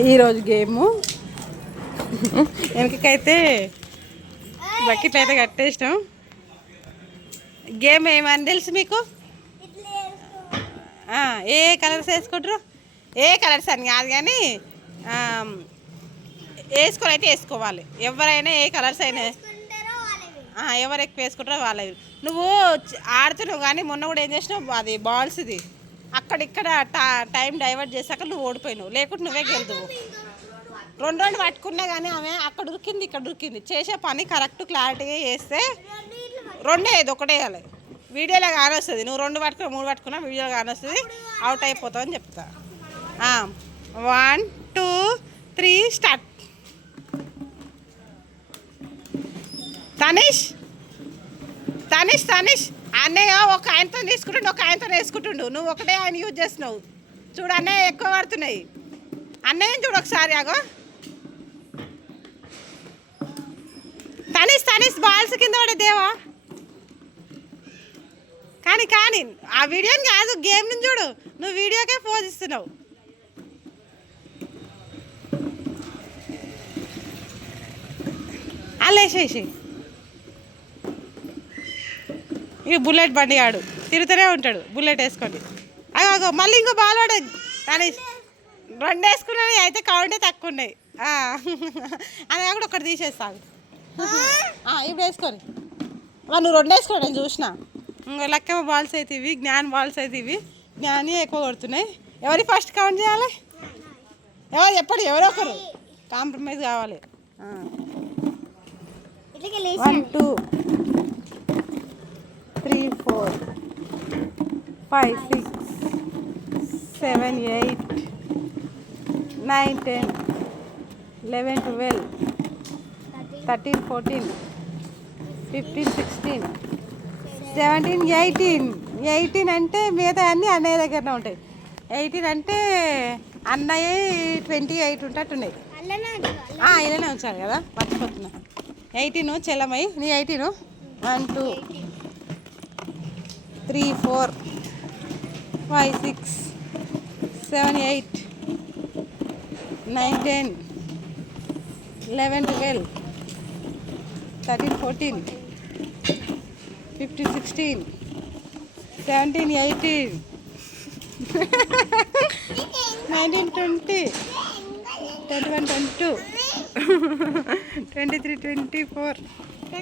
ఈరోజు గేము వెనకకైతే బకెట్లు అయితే కట్టేసినాం. గేమ్ ఏమని తెలుసు మీకు? ఏ కలర్స్ వేసుకుంటారు? ఏ కలర్స్ అని కాదు కానీ వేసుకొని అయితే వేసుకోవాలి. ఎవరైనా ఏ కలర్స్ అయినా ఎవరు ఎక్కువ వేసుకుంటారో వాళ్ళవి. నువ్వు ఆడుతున్నావు కానీ మొన్న కూడా ఏం చేసినావు, అది బాల్స్ది అక్కడిక్కడ టైం డైవర్ట్ చేశాక నువ్వు ఓడిపోయినావు. లేకుంటే నువ్వే గెలుదువు. రెండు పట్టుకున్నా కానీ ఆమె అక్కడ ఉరికింది ఇక్కడ ఉరికింది. చేసే పని కరెక్ట్ క్లారిటీగా చేస్తే రెండే ఏది ఒకటే వేయాలి. వీడియోలో కానొస్తుంది. నువ్వు 2 పట్టుకున్నా 3 పట్టుకున్నా వీడియోలో కానొస్తుంది, అవుట్ అయిపోతావు అని చెప్తా. 1 2 3 స్టార్ట్. తనీష్ తనీష్ తనీష్ అన్నయ్య ఒక ఆయనతో తీసుకుంటుండు, ఒక ఆయనతో వేసుకుంటుండు. నువ్వు ఒకటే ఆయన యూజ్ చేస్తున్నావు. చూడు అన్నయ్య ఎక్కువ పడుతున్నాయి. అన్నయ్య చూడు ఒకసారి. ఆగో తనీష్ తనీష్ బాల్స్ కింద పడే దేవా. కానీ కానీ ఆ వీడియోని కాదు, గేమ్ నుంచి చూడు. నువ్వు వీడియోకే పోజ్ ఇస్తున్నావు. అల్లేసేసి ఇక బుల్లెట్ బండి ఆడు తిరుగుతూనే ఉంటాడు బుల్లెట్ వేసుకొని. అగో మళ్ళీ ఇంకో బాల్ పడదు. కానీ 2 వేసుకున్నాయి అయితే కౌంటే తక్కువ ఉన్నాయి. అని కూడా ఒకటి తీసేస్తాను. ఇప్పుడు వేసుకొని నువ్వు 2 వేసుకో. నేను చూసిన ఇంకో లెక్క బాల్స్ అయితే ఇవి, జ్ఞాన్ బాల్స్ అయితే ఇవి. జ్ఞాని ఎక్కువ కొడుతున్నాయి. ఎవరి ఫస్ట్ కౌంట్ చేయాలి? ఎవరు ఎప్పుడు ఎవరో ఒకరు కాంప్రమైజ్ కావాలి. 1 2 3 4 5 6 7 8 9 10 11 12 13 14 15 16 17 18 అంటే మిగతా అన్నీ అన్నయ్య దగ్గరనే ఉంటాయి. 18 అంటే అన్నయ్య 28 ఉంటట్టున్నాయి. ఇలానే ఉంచాలి కదా, మర్చిపోతున్నా. 18 చెల్లమై నీ 18. 1 2 3 4 5 6 7 8 9 10 11 12 13 14 15 16 17 18 19 20 21 22 23 24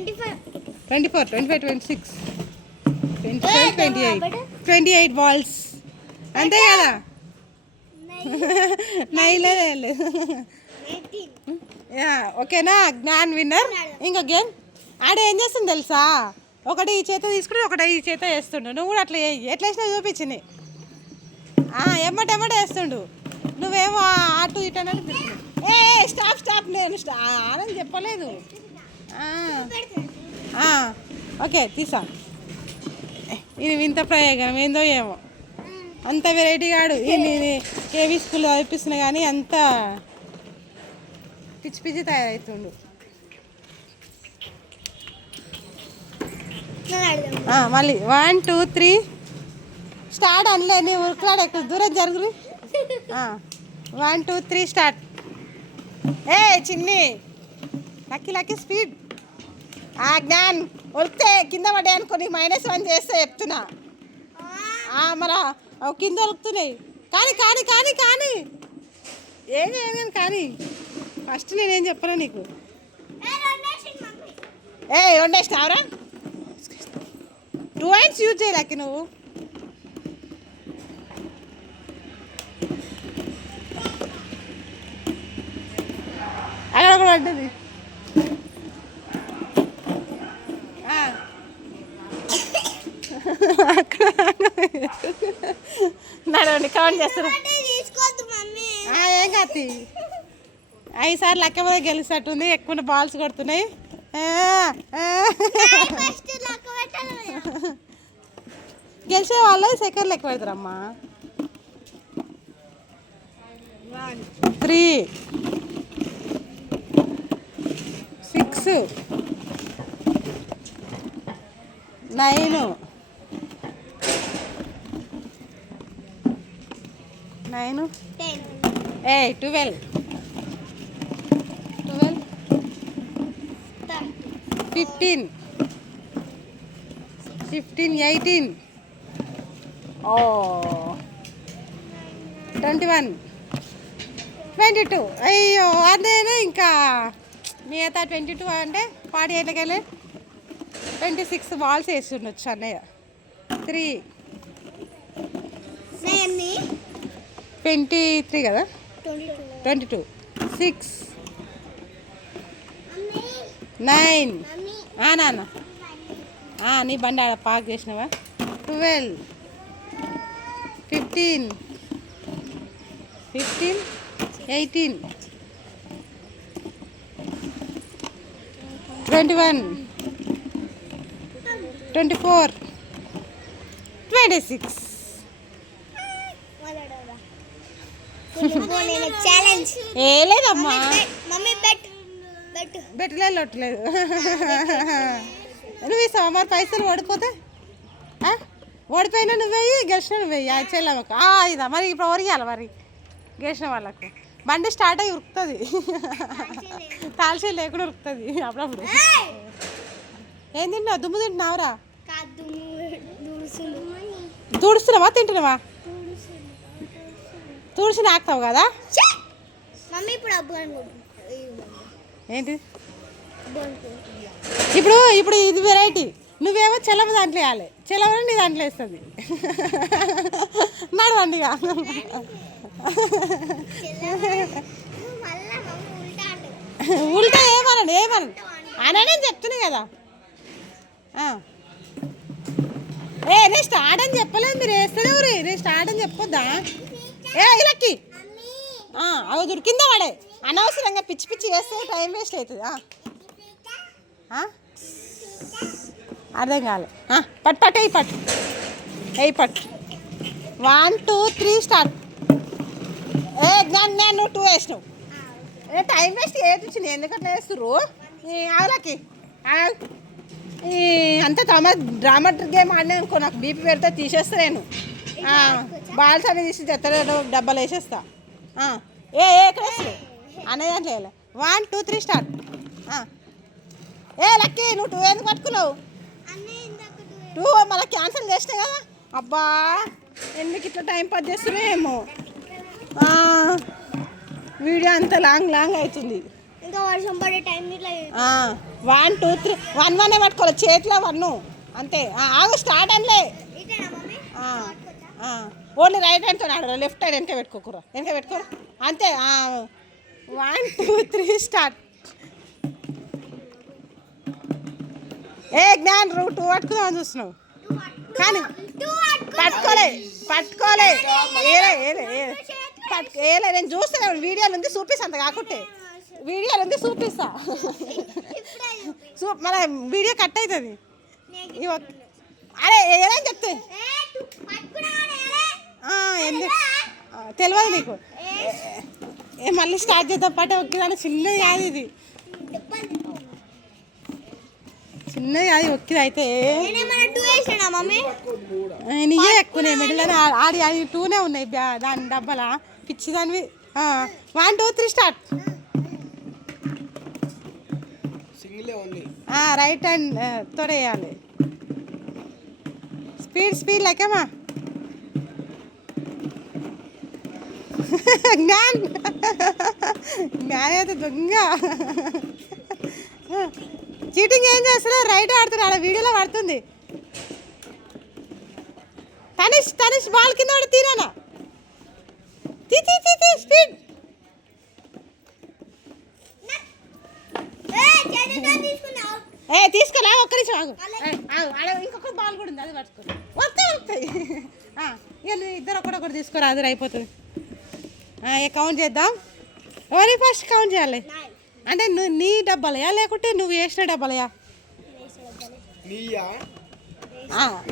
25 26 27 28 బాల్స్ అంతే కదా. నైలేదు. ఓకేనా? జ్ఞాన్ విన్నర్. ఇంకో గేమ్ ఆడే ఏం చేస్తుంది తెలుసా? ఒకటి ఈ చేత తీసుకుంటే ఒకటి ఈ చేత వేస్తుండు. నువ్వు కూడా అట్లా ఎట్లా వేసినా చూపించింది. ఎమ్మటి వేస్తుండు. నువ్వేమో అటు ఇటు అన్నట్టు. Stop stop. నేను ఆనని చెప్పలేదు. ఓకే తీసా. ఇది వింత ప్రయోగం ఏందో ఏమో. అంత వెరైటీగా ఆడు. ఇది కేవీ స్కూల్లో చదివిస్తున్నా కానీ అంత పిచ్చి పిచ్చి తయారవుతుండు. మళ్ళీ 1 2 3 స్టార్ట్. అనలే నీ ఉరుకులాడు ఎక్కడ దూరం జరుగురు. 1 2 3 స్టార్ట్. చిన్ని లక్కీ లక్కీ స్పీడ్. జ్ఞాన్ ఒలితే కింద పడే అనుకోని -1 చేస్తే చెప్తున్నా. మరా కింద ఒలుకుతున్నాయి. కానీ కానీ కానీ కానీ ఏం కానీ ఫస్ట్ నేనేం చెప్పను నీకు. 2 వేసినావురా. 2 hands యూజ్ చేయలేక నువ్వు. అక్కడ ఒకటి పడ్డది. నడవండి కౌంట్ చేస్తారు. ఏం కాదు. 5 సార్లు లెక్క మీద గెలిచినట్టుంది. ఎక్కువ బాల్స్ కొడుతున్నాయి. గెలిచే వాళ్ళు సెకండ్ లెక్క పెడతారమ్మా. 3 6 9 9 12 15, 18. Oh, 21, 22. అయ్యో అదేనా ఇంకా మిగతా 22 అంటే 48కి వెళ్ళి 26 బాల్స్ వేసి ఉండొచ్చు అన్నయ్య. 3, 23 కదా, 22, 6, 9. నాన్న నీ బండి ఆడ పార్క్ చేసినావా. 12, 15, 18, 21, 24, 26. ఏ లేదమ్మా, బెట్టలేదు లొట్టలేదు. నువ్వు ఈ సోమవారం పైసలు ఓడిపోతే ఓడిపోయినా నువ్వేయి, గెలిచినా నువ్వేయి. చెల్లమ్మకు ఇదా మరి ఇప్పుడు ఒరిగాలి మరి గెలిచిన వాళ్ళకు. బండి స్టార్ట్ అయ్యి ఉరుకుతుంది, తాల్చే లేకుండా ఉరుకుతుంది అప్పుడప్పుడు. ఏం తింటున్నావు? దుమ్ము తింటున్నావురా? తుడుస్తున్నావా తింటున్నావా? తుడిసి నాకుతావు కదా. ఏంటి ఇప్పుడు ఇప్పుడు ఇది వెరైటీ. నువ్వేమో చెలవ దాంట్లో వేయాలి, చెలవని నీ దాంట్లో వేస్తుంది. నడవండిగా ఉల్టా ఏమనండి అనని చెప్తున్నా కదా. నేను స్టార్ట్ అని చెప్పలేదు, మీరు వేస్తేనే ఊరి. నేను స్టార్ట్ అని చెప్పొద్దా? ఇలాకి అవి దొరికిందా వాడే. అనవసరంగా పిచ్చి పిచ్చి వేస్తే టైం వేస్ట్ అవుతుంది. అర్థం కాలే. పట్టు పట్టు 1, 2, 3 స్టార్ట్. నేను 2 వేసినావు. టైం వేస్ట్ ఏది ఎందుకంటే వేస్తుర్రు అవలకి. అంతా డ్రామా గేమ్ ఆడినా అనుకో, నాకు బీపీ పెడితే తీసేస్తా నేను. బాల్స్ అన్ని తీసి చెత్త డబ్బాలు వేసేస్తా. ఎక్కడ వేస్తావు అనేది అంటే 1, 2, 3 స్టార్ట్. లక్కీ నువ్వు 2 ఎందుకు పట్టుకున్నావు? 2 మళ్ళీ క్యాన్సిల్ చేసినా కదా. అబ్బా ఎందుకు ఇట్లా టైం పాస్ చేస్తున్నాయేమో. వీడియో అంతా లాంగ్ అవుతుంది. ఇంకా వర్షం పడే టైం 1, 2, 3 1 పట్టుకోవాలి చేతిలో 1 అంతే. ఆగు స్టార్ట్ అనలే. ఓన్లీ రైట్ హ్యాండ్తో ఆడరా, లెఫ్ట్ హ్యాండ్ వెనక పెట్టుకోకురా అంతే. 1, 2, 3 స్టార్ట్. జ్ఞాన్ 2 పట్టుకుందామని చూస్తున్నావు కానీ పట్టుకోలే నేను చూస్తాను. వీడియోలు ఉంది చూపిస్తా, అంత కాకుంటే వీడియోలు ఉంది చూపిస్తా. మన వీడియో కట్ అవుతుంది. అరే ఏదైనా చెప్తే ఎందుకు తెలియదు నీకు. మళ్ళీ స్టార్ట్ చేద్దాం పాట. ఒక్కిదాన్ని చిన్నది కాదు ఇది, చిన్నది కాదు ఒక్కిది అయితే. నీయే ఎక్కువనే మిడిల్ ఆడి 2నే ఉన్నాయి దాని డబ్బాల పిచ్చి దానివి. 1, 2, 3 స్టార్ట్. రైట్ హ్యాండ్ తోడేయాలి. స్పీడ్ లెక్కమా. జ్ఞాన్ అయితే దొంగ చీటింగ్ ఏం చేస్తున్నా. రైట్ ఆడుతున్నా, అలా వీడియోలో పడుతుంది. తనిష్ బాల్ కింద పడి తీరానా. స్పీడ్. తీసుకోలే ఒక్క నిమిషం ఆగు. ఇంకొక బాల్ కూడా ఉంది, అది పట్టుకో. వస్తాయి ఇద్దరు ఒకటి తీసుకోరా, అది అయిపోతుంది. కౌంట్ చేద్దాం. ఎవరి ఫస్ట్ కౌంట్ చేయాలి అంటే నీ డబ్బాలయా లేకుంటే నువ్వు వేసిన డబ్బాలయా?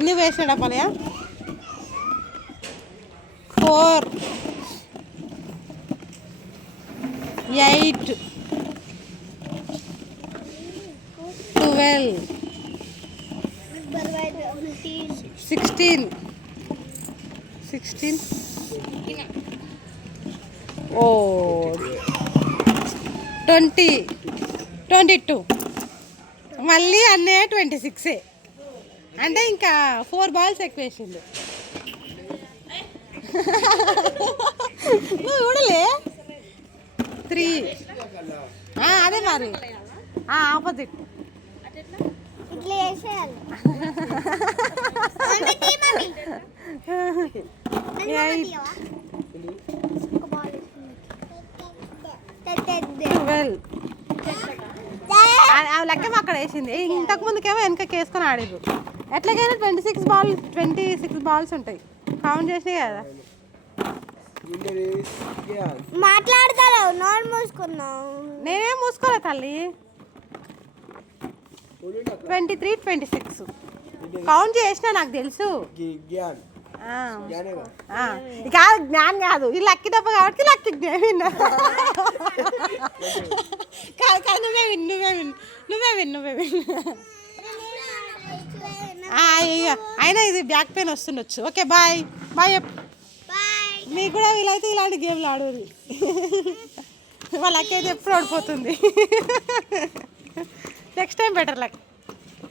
నువ్వు వేసిన డబ్బాలయా? 4, 8, 12, 16, 20, 22, మళ్ళీ అన్నే 26 అంటే ఇంకా 4 బాల్స్ ఎక్కువ వేసిండు. నువ్వు చూడలే 3 అదే మరి ఆపోజిట్ లెక్క అక్కడ వేసింది. ఇంతకు ముందుకేమో వెనకకి వేసుకొని ఆడిర్రు. ఎట్లాగైనా 26 బాల్స్ ఉంటాయి. కౌంట్ చేసినాయి కదా. మాట్లాడతావు నోరు మూసుకున్నావు. నేనేం మూసుకోలే తల్లి. 23, 26 కౌంట్ చేసినా నాకు తెలుసు. కాదు జ్ఞాన్ కాదు, ఈ లక్కీ తప్ప కాబట్టి లక్కీ జ్ఞాన్. కాదు కాదు నువ్వే విన్. అయినా ఇది బ్యాక్ పెయిన్ వస్తుండొచ్చు. Okay bye. మీకు కూడా వీలైతే ఇలాంటి గేమ్లు ఆడరు. వాళ్ళకైతే ఎప్పుడు ఓడిపోతుంది. Next time better luck.